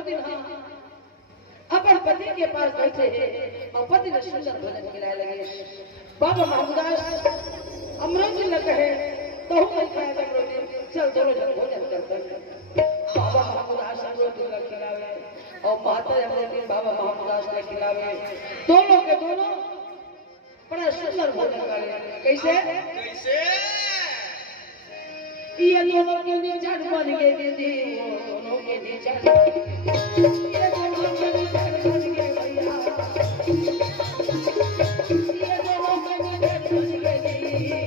दिन अपन पति के पास बैठे और पति ने सुंदर भोजन खिलाए लगे। बाबा महंगदास अमरोजी न कहे तो हूँ नहीं खाया अमरोजी, चल दोनों जन भोजन करते हैं। बाबा महंगदास अमरोजी का खिलावे और माता अमरोजी बाबा महंगदास ने खिलावे, दोनों के दोनों बड़ा सुंदर भोजन करे। कैसे कैसे ये दोनों के नीचा बन गए दीदी, वो दोनों के नीचा ये दोनों के नीचा बन गए भैया, ये दोनों के नीचा बन गए दीदी।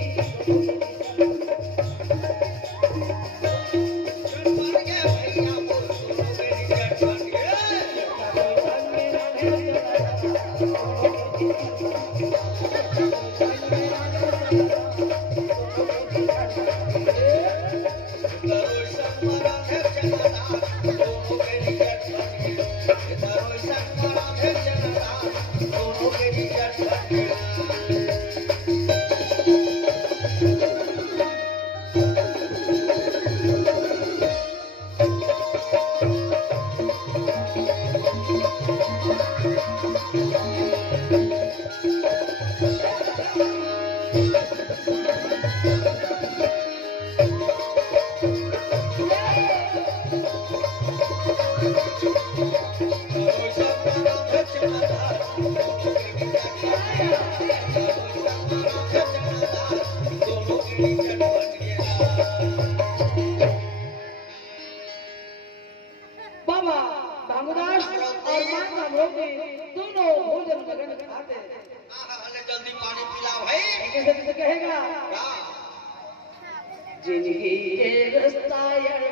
जल्दी पानी पिलाओ भाई। कैसे कहेगा जिंदगी के रास्ता यार